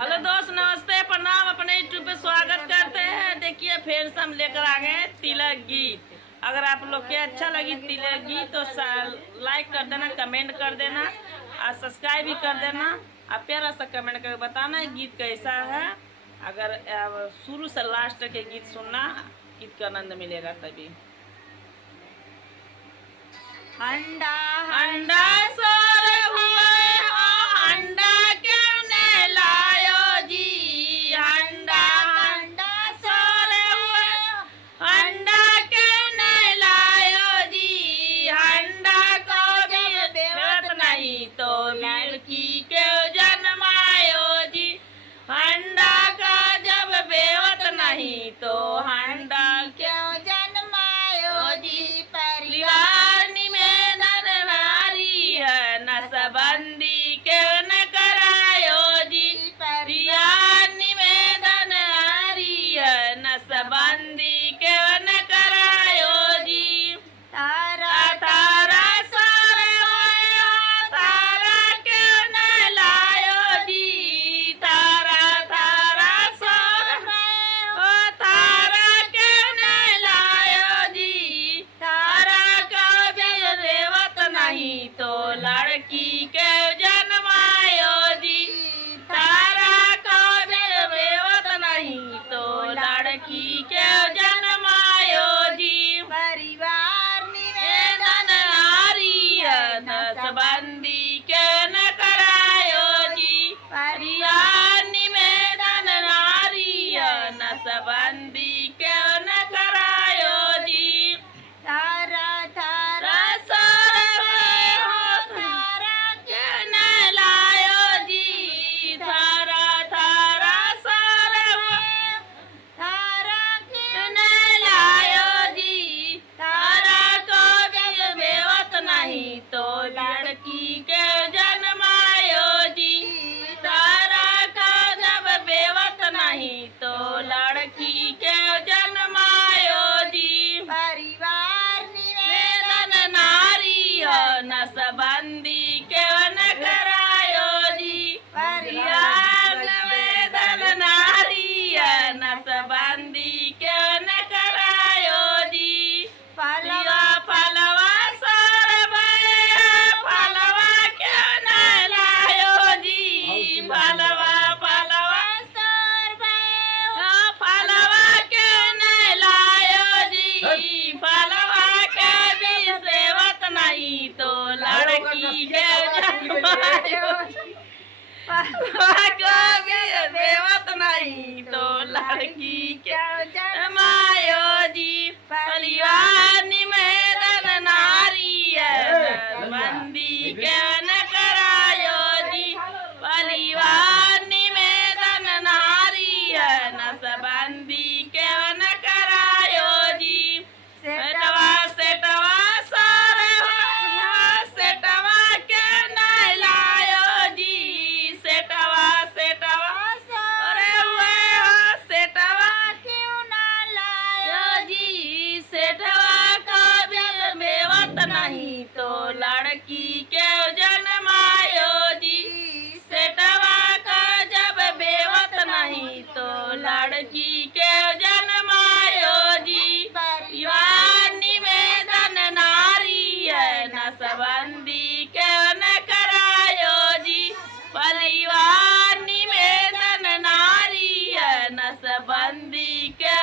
Hello दोस्त, नमस्ते, प्रणाम। अपने यूट्यूब पे स्वागत करते हैं। देखिए फिर से हम लेकर आ गए तिलक गीत। अगर आप लोग के अच्छा लगी तिलक गीत तो लाइक कर देना, कमेंट कर देना और सब्सक्राइब भी कर देना। आप प्यारा सा कमेंट करके बताना गीत कैसा है। अगर शुरू से लास्ट के गीत सुनना, गीत का आनंद मिलेगा तभी। अंडा अंडा सोर हुए हो, अंडा क्यों ने लायो जी। अंडा अंडा सोर हुए हो, अंडा क्यों ने लायो जी। अंडा को भी बेवत नहीं तो लड़की क्यों जन्मायो जी। अंडा का जब बेवत नहीं तो अंडा क्यों जन्मायो जी। परिवार में नर नारी है, नसबंदी क्यों न करायो जी। परिवार में नर नारी है, नसबंदी क्यों न करायो जी। तारा तारा सोरे हुए हो, तारा क्यों न लायो जी। तारा तारा सोरे हुए हो, तारा क्यों न लायो जी। तारा का देवत नहीं तो लड़की क्यों जन्मायो जी। तारा का देवत नहीं तो लड़की क्यों जन्मायो जी। परिवार निवेदन नारी है, नसबंदी क्यों न करायो जी। परिवार निवेदन नारी है, नसबंदी क्यों न करायो जी। तारा तारा रसोर हुए हो, तारा क्यों न लायो जी। थारा थारा सोर हुए हो, तारा क्यों न लायो जी। तारा को भी बेवत नहीं तो लड़की के जन्मायो जी। तारा का जब बेवत नहीं तो लड़की के जन्मायो जी। परिवार वेदन नारी हो, नसबंदी क्यों न करायो जी। परिवार वेदन नारी है, नसबंदी क्यों न करायो जी। पलवा फलवा सोर भये, फलवा क्यों न लायो जी। फलवा फलवा सोर भयो फलवा क्यों न लायो जी। फलवा के भी सेवत नहीं तो लड़की क्यों जन्मायो जी। फलवा को भी सेवत नहीं तो लड़की क्यों जन्मायो जी। परिवार निवेदन नारी है, बंदी क्यों न करायो जी। परिवार निवेदन नारी है, नसबंदी क्यों न करायो जी। सेटवा सेटवा सोरे हो, सेटवा क्यों न लायो जी। सेटवा सेटवा सोरे हुए हो, सेटवा क्यों ना लायो जी। सेठवा का भी बेवत नहीं तो लड़की क्यों जन्मायो जी। सेठवा का जब बेवत नहीं तो लड़की क्यों जन्मायो जी। परिवार निवेदन नारी है, नसबंदी क्यों न करायो जी। परिवार निवेदन नारी है, नसबंदी क्यों